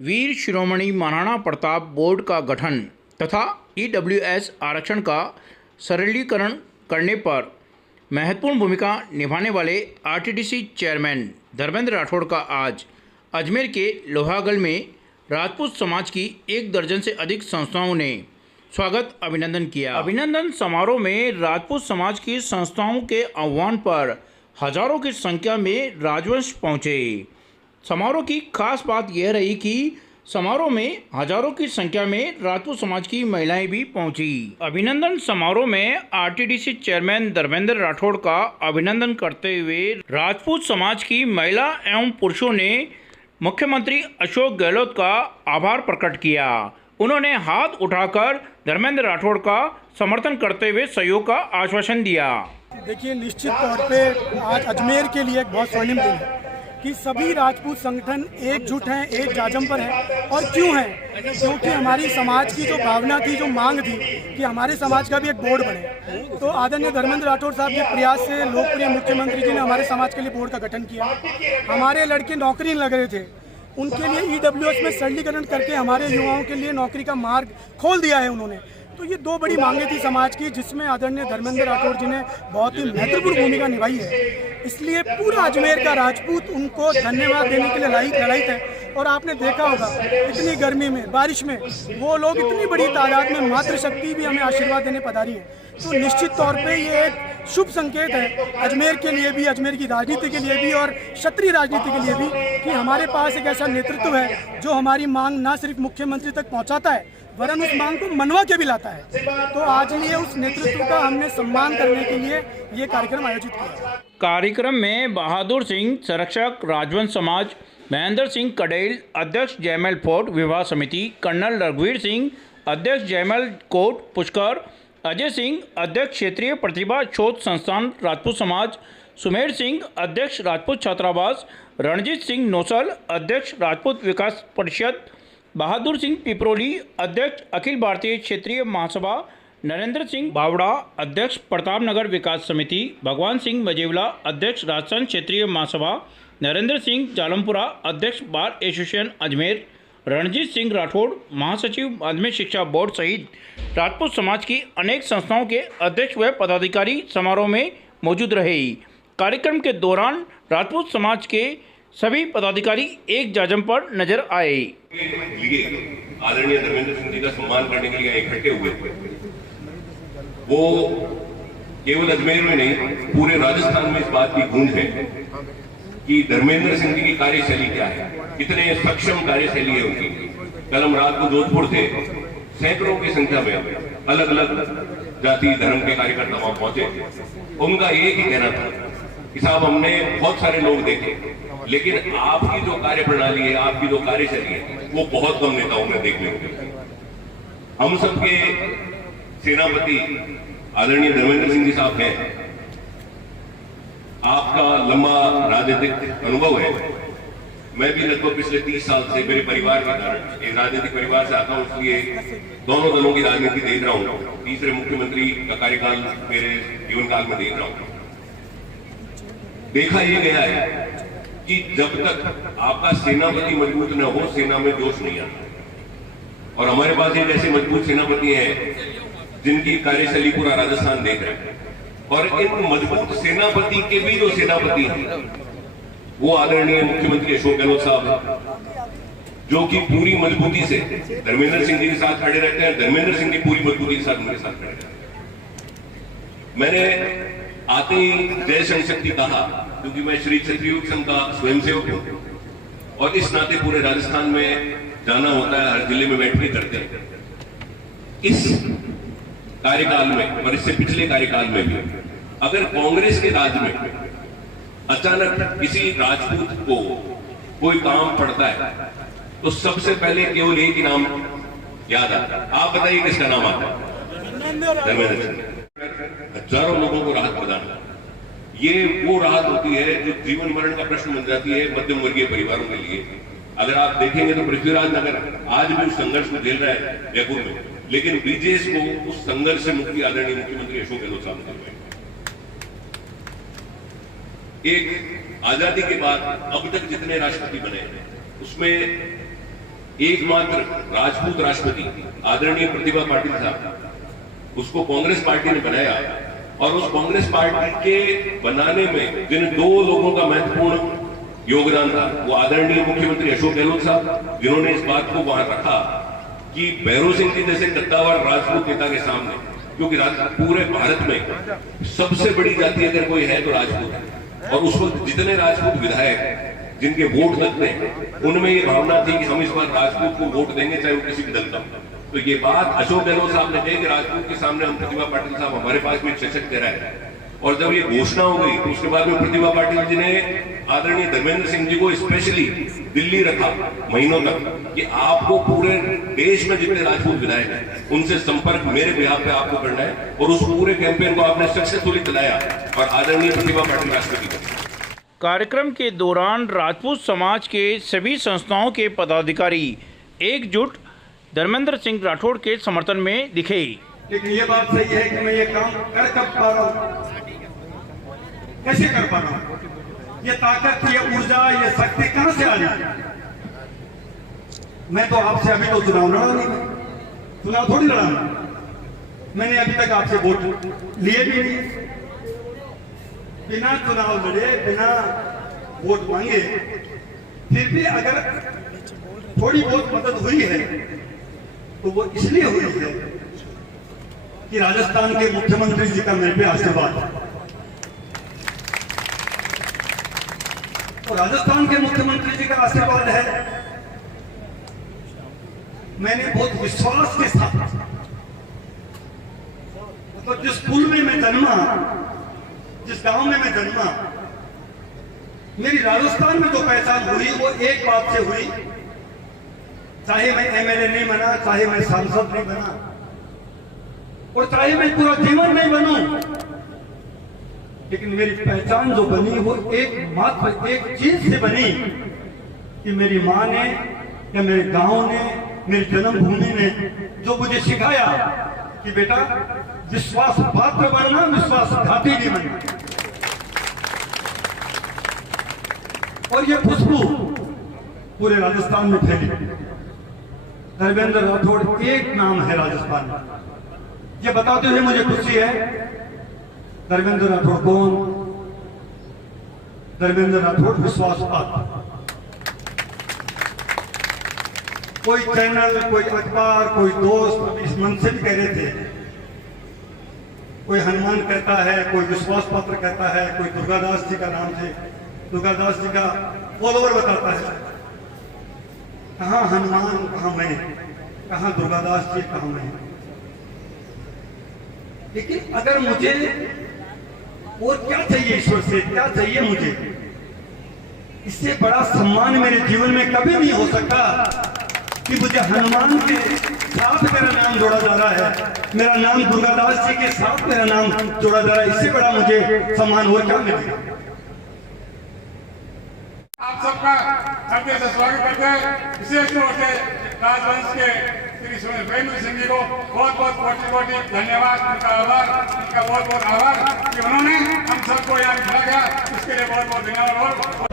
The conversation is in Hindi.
वीर शिरोमणि महाराणा प्रताप बोर्ड का गठन तथा ईडब्ल्यूएस आरक्षण का सरलीकरण करने पर महत्वपूर्ण भूमिका निभाने वाले आरटीडीसी चेयरमैन धर्मेंद्र राठौड़ का आज अजमेर के लोहागल में राजपूत समाज की 1 दर्जन से अधिक संस्थाओं ने स्वागत अभिनंदन किया। अभिनंदन समारोह में राजपूत समाज की संस्थाओं के आह्वान पर हजारों की संख्या में राजवंश पहुंचे। समारोह की खास बात यह रही कि समारोह में हजारों की संख्या में राजपूत समाज की महिलाएं भी पहुंची। अभिनंदन समारोह में आरटीडीसी चेयरमैन धर्मेंद्र राठौड़ का अभिनंदन करते हुए राजपूत समाज की महिला एवं पुरुषों ने मुख्यमंत्री अशोक गहलोत का आभार प्रकट किया। उन्होंने हाथ उठाकर धर्मेंद्र राठौड़ का समर्थन करते हुए सहयोग का आश्वासन दिया। देखिए, निश्चित तौर पे आज अजमेर के लिए एक बहुत स्वर्णिम दिन है कि सभी राजपूत संगठन एकजुट हैं, एक जाजम पर हैं। और क्यों हैं? क्योंकि हमारी समाज की जो भावना थी, जो मांग थी कि हमारे समाज का भी एक बोर्ड बने, तो आदरणीय धर्मेंद्र राठौड़ साहब के प्रयास से लोकप्रिय मुख्यमंत्री जी ने हमारे समाज के लिए बोर्ड का गठन किया। हमारे लड़के नौकरी लग रहे थे, उनके लिए ईडब्ल्यूएस में सरलीकरण करके हमारे युवाओं के लिए नौकरी का मार्ग खोल दिया है उन्होंने। तो ये 2 बड़ी मांगे थी समाज की, जिसमें आदरणीय धर्मेंद्र राठौड़ जी ने बहुत ही महत्वपूर्ण भूमिका निभाई है। इसलिए पूरा अजमेर का राजपूत उनको धन्यवाद देने के लिए ललायित है। और आपने देखा होगा, इतनी गर्मी में, बारिश में वो लोग इतनी बड़ी तादाद में मातृशक्ति भी हमें आशीर्वाद देने पधारी है। तो निश्चित तौर पे ये एक शुभ संकेत है अजमेर के लिए भी, अजमेर की राजनीति के लिए भी और क्षत्रिय राजनीति के लिए भी, कि हमारे पास एक ऐसा नेतृत्व है जो हमारी मांग न सिर्फ मुख्यमंत्री तक पहुंचाता है, वरन उस मांग को मनवा के भी लाता है। तो आज लिए उस नेतृत्व का हमने सम्मान करने के लिए ये कार्यक्रम आयोजित किया। कार्यक्रम में बहादुर सिंह संरक्षक राजवंश समाज, महेंद्र सिंह कडेल अध्यक्ष जयमल फोर्ट विवाह समिति, कर्नल रघुवीर सिंह अध्यक्ष जयमल कोट पुष्कर, अजय सिंह अध्यक्ष क्षेत्रीय प्रतिभा शोध संस्थान राजपूत समाज, सुमेर सिंह अध्यक्ष राजपूत छात्रावास, रणजीत सिंह नौसल अध्यक्ष राजपूत विकास परिषद, बहादुर सिंह पिपरोली अध्यक्ष अखिल भारतीय क्षेत्रीय महासभा, नरेंद्र सिंह बावड़ा अध्यक्ष प्रतापनगर विकास समिति, भगवान सिंह मजेवला अध्यक्ष राजस्थान क्षेत्रीय महासभा, नरेंद्र सिंह जालमपुरा अध्यक्ष बार एसोसिएशन अजमेर, रणजीत सिंह राठौड़ महासचिव माध्यमिक शिक्षा बोर्ड सहित राजपूत समाज की अनेक संस्थाओं के अध्यक्ष व पदाधिकारी समारोह में मौजूद रहे। कार्यक्रम के दौरान राजपूत समाज के सभी पदाधिकारी एक जाजम पर नजर आए। आदरणीय धर्मेंद्र सिंह जी का सम्मान करने के लिए इकट्ठे हुए थे। वो केवल अजमेर में नहीं, पूरे राजस्थान में इस बात की गूंज है कि धर्मेंद्र सिंह जी की कार्यशैली क्या है, कितने सक्षम कार्यशैली है उनकी। कल हम रात को जोधपुर थे, सैकड़ों की संख्या में अलग अलग जाति धर्म के कार्यकर्ता वहां पहुंचे। उनका एक ही कहना था कि साहब, हमने बहुत सारे लोग देखे, लेकिन आपकी जो कार्य प्रणाली है, आपकी जो कार्यशैली है, वो बहुत कम नेताओं में देखने को मिली। हम सबके सेनापति आदरणीय धर्मेंद्र सिंह जी साहब हैं। आपका लंबा राजनीतिक अनुभव है। मैं भी लगभग पिछले 30 साल से मेरे परिवार के कारण एक राजनीतिक परिवार से आता हूं, इसलिए दोनों दलों की राजनीति देख रहा हूं। तीसरे मुख्यमंत्री का कार्यकाल मेरे जीवन काल में देख रहा हूं। देखा यह गया है कि जब तक आपका सेनापति मजबूत न हो, सेना में जोश नहीं आता। और हमारे पास एक ऐसे मजबूत सेनापति हैं जिनकी कार्यशैली पूरा राजस्थान देख रहा है। और इन मजबूत सेनापति के भी जो सेनापति हैं, वो आदरणीय मुख्यमंत्री अशोक गहलोत साहब हैं, जो कि पूरी मजबूती से धर्मेंद्र सिंह जी के साथ खड़े रहते हैं। धर्मेंद्र सिंह जी पूरी मजबूती के साथ उनके साथ खड़े रहते हैं। मैंने आते ही जय संघ शक्ति कहा, क्योंकि मैं श्री क्षत्रिय संघ का स्वयंसेवक हूं और इस नाते पूरे राजस्थान में जाना होता है, हर जिले में बैठकें करते हैं। इस कार्यकाल में और इससे पिछले कार्यकाल में भी अगर कांग्रेस के राज में अचानक किसी राजपूत को कोई काम पड़ता है, तो सबसे पहले केवल एक ही नाम याद आता है। आप बताइए किसका नाम आता है? धर्मेंद्र सिंह। हजारों लोगों को राहत प्रदान, ये वो राहत होती है जो जीवन मरण का प्रश्न बन जाती है मध्यम वर्गीय परिवारों के लिए। अगर आप देखेंगे तो पृथ्वीराज नगर आज भी उस संघर्ष में झेल रहा है जयपुर में, लेकिन बीजेएस को उस संघर्ष से मुक्ति आदरणीय मुख्यमंत्री अशोक गहलोत साहब ने दिलवाई। एक आजादी के बाद अब तक जितने राष्ट्रपति बने, उसमें एकमात्र राजपूत राष्ट्रपति आदरणीय प्रतिभा पाटिल साहब, उसको कांग्रेस पार्टी ने बनाया और उस कांग्रेस पार्टी के बनाने में जिन दो लोगों का महत्वपूर्ण योगदान था वो आदरणीय मुख्यमंत्री अशोक गहलोत साहब, जिन्होंने इस बात को वहां रखा कि भैरव सिंह के जैसे कद्दावर राजपूत नेता के सामने, क्योंकि पूरे भारत में सबसे बड़ी जाति अगर कोई है तो राजपूत है, और उस वक्त जितने राजपूत विधायक जिनके वोट लगते हैं उनमें ये भावना थी कि हम इस बार राजपूत को वोट देंगे चाहे वो किसी भी दल का हो। तो ये बात अशोक गहलोत साहब ने कही कि राजपूत के सामने हम प्रतिभा पाटिल साहब हमारे पास भी सशक्त रहा है, और जब ये घोषणा हो गई तो उसके बाद में प्रतिभा पाटिल जी ने आदरणीय धर्मेंद्र सिंह जी को स्पेशली दिल्ली रखा महीनों तक कि आपको पूरे देश में जितने राजपूत विधायक हैं उनसे संपर्क मेरे बिहार पे आपको करना है, और उस पूरे कैंपेन को आपने सक्सेसफुली चलाया और आदरणीय प्रतिभा पाटिल राष्ट्रपति। कार्यक्रम के दौरान राजपूत समाज के सभी संस्थाओं के पदाधिकारी एकजुट धर्मेंद्र सिंह राठौड़ के समर्थन में दिखे। लेकिन ये बात सही है कि मैं ये काम कर कब पा रहा हूँ, कैसे कर पा रहा हूँ, ये ताकत, ये ऊर्जा, ये शक्ति कहां से आ रही? मैं तो आपसे अभी तो चुनाव लड़ा नहीं, चुनाव थोड़ी लड़ा, मैंने अभी तक आपसे वोट लिए भी नहीं। बिना चुनाव लड़े, बिना वोट मांगे, फिर भी अगर थोड़ी बहुत मदद हुई है तो वो इसलिए हुई है कि राजस्थान के मुख्यमंत्री जी का मेरे पे आशीर्वाद है। और राजस्थान के मुख्यमंत्री जी का आशीर्वाद है, मैंने बहुत विश्वास के साथ, मतलब जिस स्कूल में मैं जन्मा, जिस गांव में मैं जन्मा, मेरी राजस्थान में जो पहचान हुई वो एक बात से हुई, चाहे मैं एमएलए नहीं बना, चाहे मैं सांसद नहीं बना, और चाहे मैं पूरा जीवन नहीं बनूं, लेकिन मेरी पहचान जो बनी वो एकमात्र एक चीज से बनी कि मेरी माँ ने या मेरे गांव ने, मेरी जन्मभूमि ने जो मुझे सिखाया कि बेटा विश्वास पात्र बनना, विश्वासघाती नहीं बनना। और ये खुशबू पूरे राजस्थान में फैली। धर्मेंद्र राठौड़ एक नाम है राजस्थान में। ये बताते हुए मुझे खुशी है, धर्मेंद्र राठौड़ कौन? धर्मेंद्र राठौड़ विश्वासपात्र। कोई चैनल, कोई अखबार, कोई दोस्त इस मन से भी कह रहे थे, कोई हनुमान कहता है, कोई विश्वास पात्र कहता है, कोई दुर्गादास जी का नाम से दुर्गादास जी का फॉलोवर बताता है। कहां हनुमान, कहां मैं, कहां दुर्गादास जी, कहां मैं। लेकिन अगर मुझे और क्या चाहिए, ईश्वर से क्या चाहिए मुझे, इससे बड़ा सम्मान मेरे जीवन में कभी नहीं हो सकता कि मुझे हनुमान के साथ मेरा नाम जोड़ा जा रहा है, मेरा नाम दुर्गादास जी के साथ मेरा नाम जोड़ा जा रहा है। इससे बड़ा मुझे सम्मान और क्या मिलेगा। आप सबका हृदय से स्वागत करते हैं। विशेष रूप से राजवंश के श्री धर्मेंद्र सिंह जी को बहुत बहुत कोटि धन्यवाद, उनका आभार, उनका बहुत बहुत आभार कि उन्होंने हम सबको यहाँ खिला गया, उसके लिए बहुत बहुत धन्यवाद।